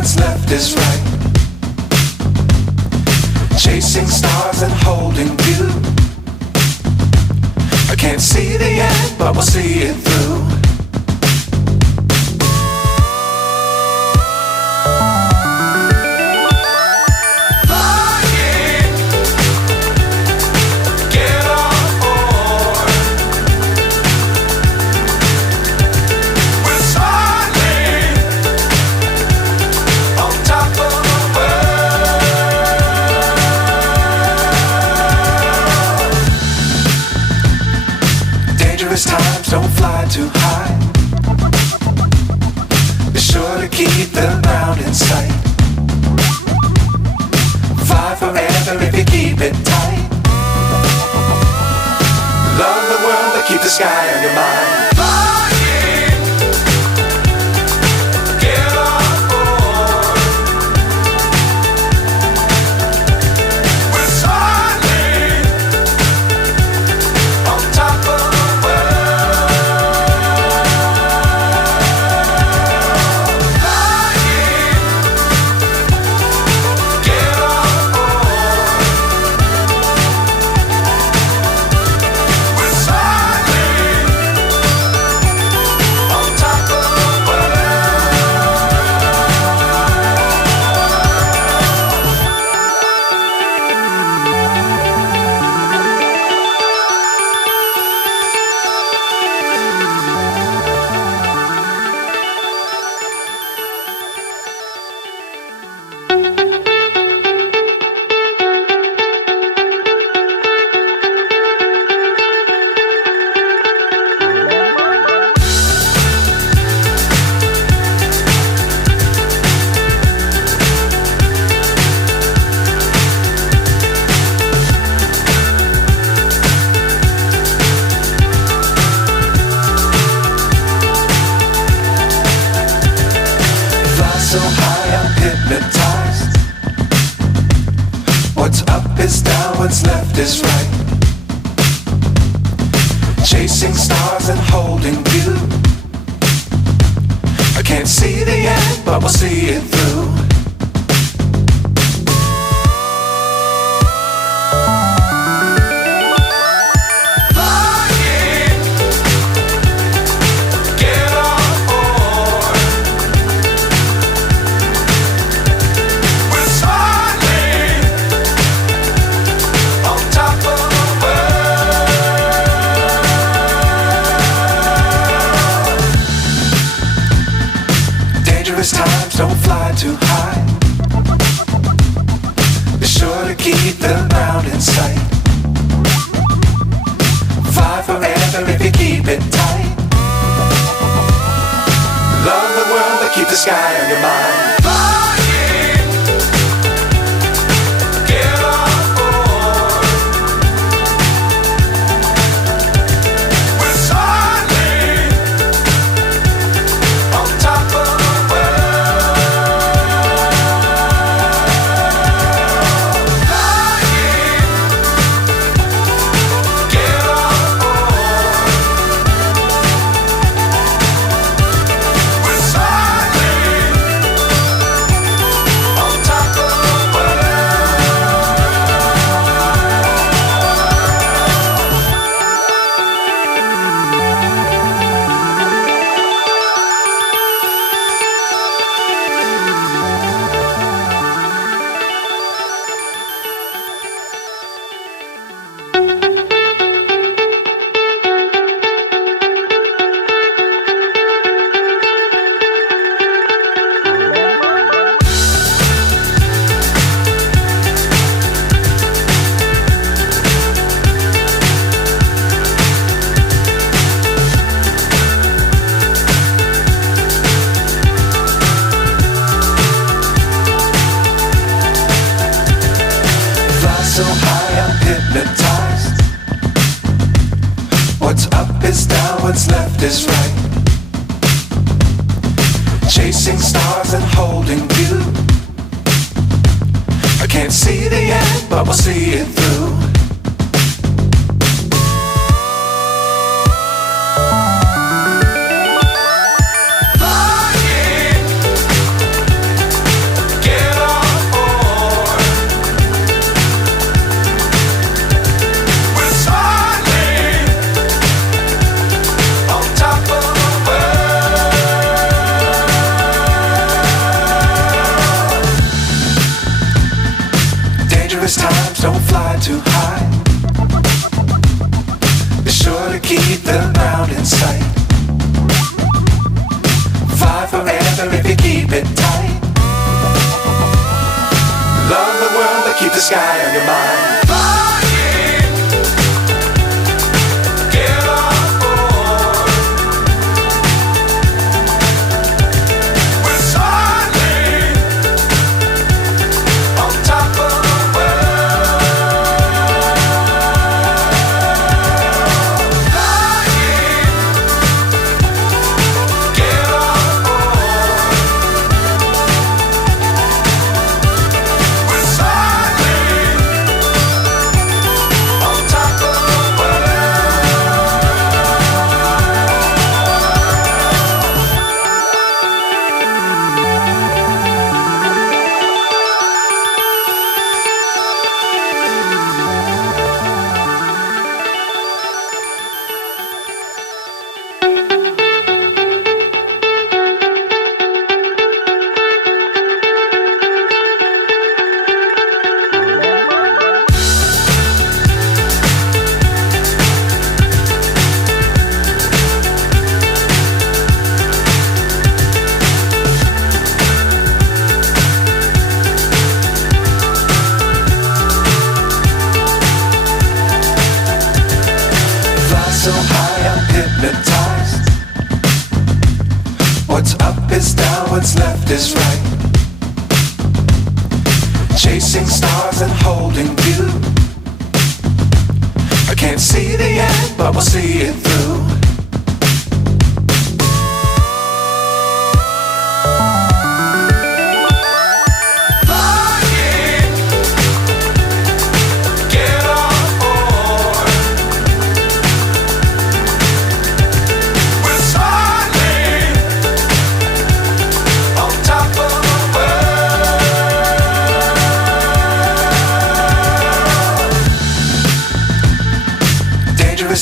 what's left is right. Chasing stars and holding you. I can't see the end, but we'll see it through. Times don't fly too high. Be sure to keep the ground in sight. Fly forever if you keep it tight. Love the world but keep the sky on your mind. So high I'm hypnotized. What's up is down, what's left is right. Chasing stars and holding you. I can't see the end, but we'll see it through. Times don't fly too high. Be sure to keep the ground in sight. Fly forever if you keep it tight. Love the world but keep the sky on your mind. So high I'm hypnotized. What's up is down, what's left is right. Chasing stars and holding you. I can't see the end, but we'll see it through. times don't fly too high. Be sure to keep the ground in sight. Fly forever if you keep it tight. Love the world but keep the sky on your mind. So high I'm hypnotized. What's up is down, what's left is right. Chasing stars and holding you. I can't see the end, but we'll see it through.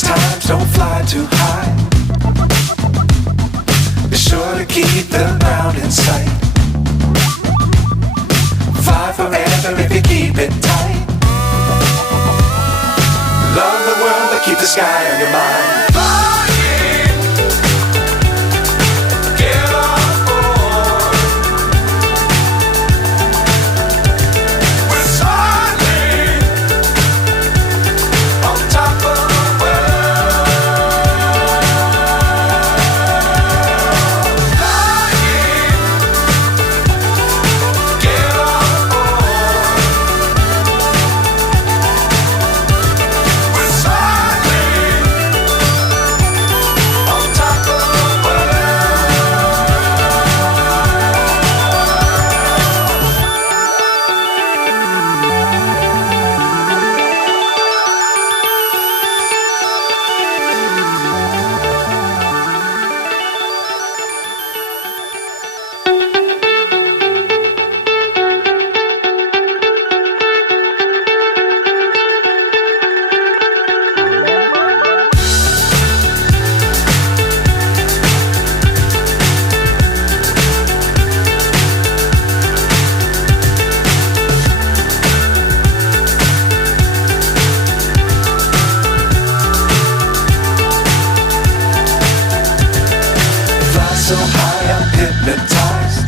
Times don't fly too high. Be sure to keep the ground in sight. Fly forever if you keep it tight. Love the world but keep the sky on your mind. So high I'm hypnotized.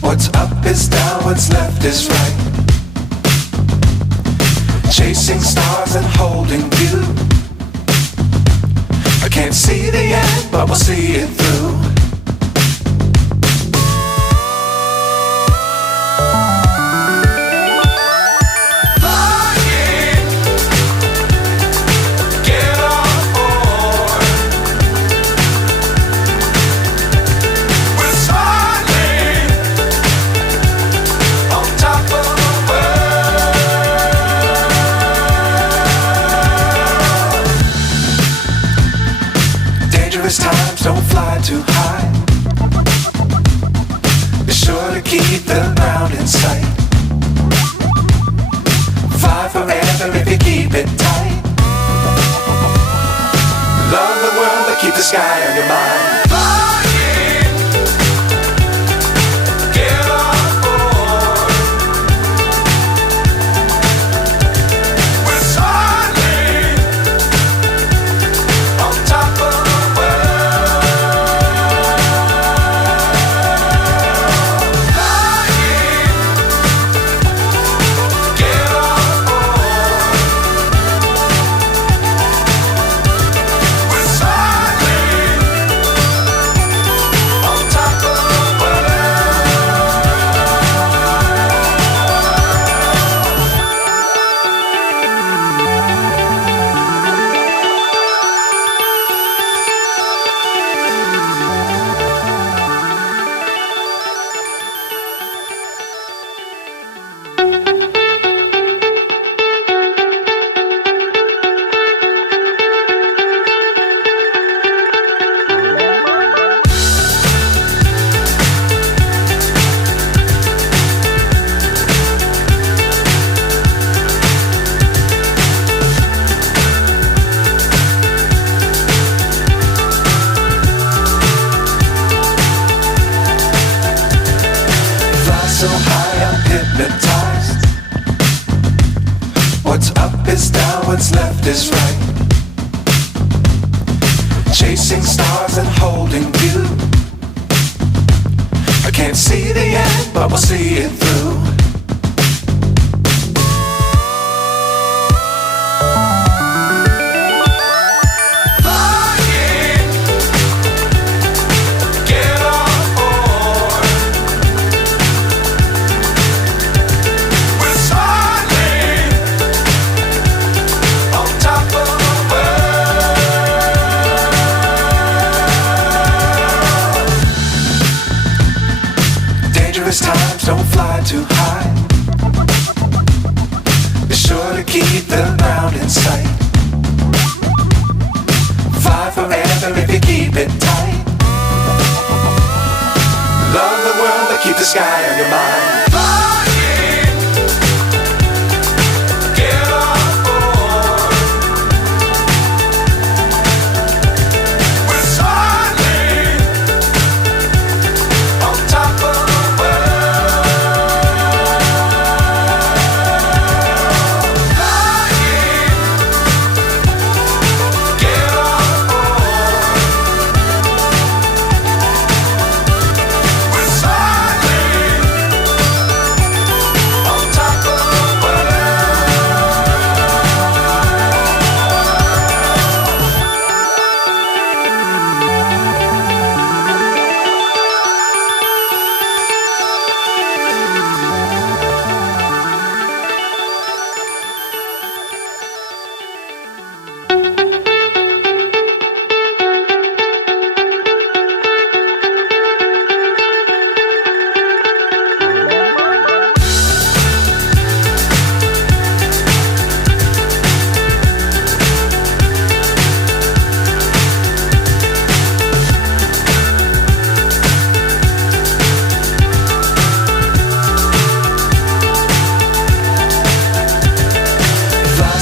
What's up is down, what's left is right. Chasing stars and holding you. I can't see the end, but we'll see it through. Times don't fly too high. Be sure to keep the ground in sight. Fly forever if you keep it tight. Love the world but keep the sky on your mind. what's left is right. Chasing stars and holding you. I can't see the end, but we'll see it through. Times don't fly too high. Be sure to keep the ground in sight. Fly forever if you keep it tight. Love the world but keep the sky on your mind.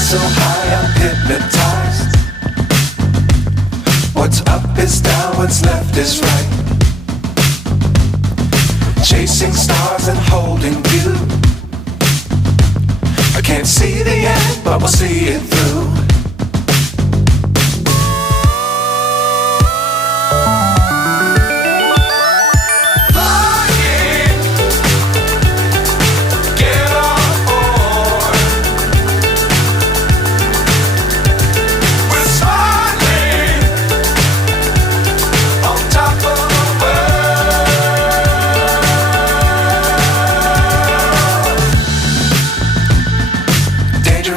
So high I'm hypnotized. What's up is down, what's left is right. Chasing stars and holding you. I can't see the end, but we'll see it through.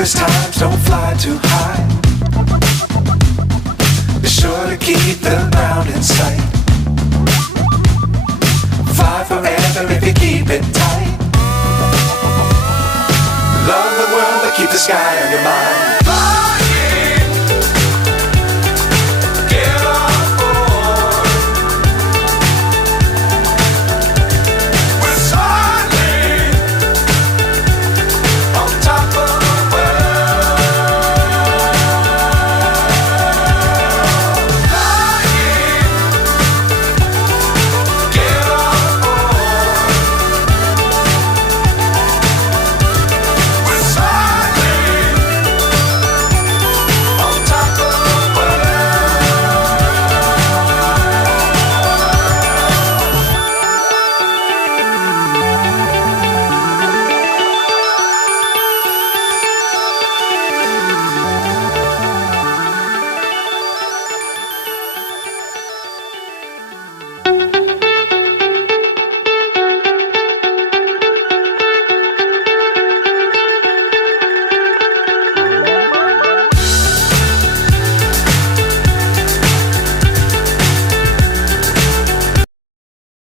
Times don't fly too high. Be sure to keep the ground in sight. Fly forever if you keep it tight. Love the world but keep the sky on your mind.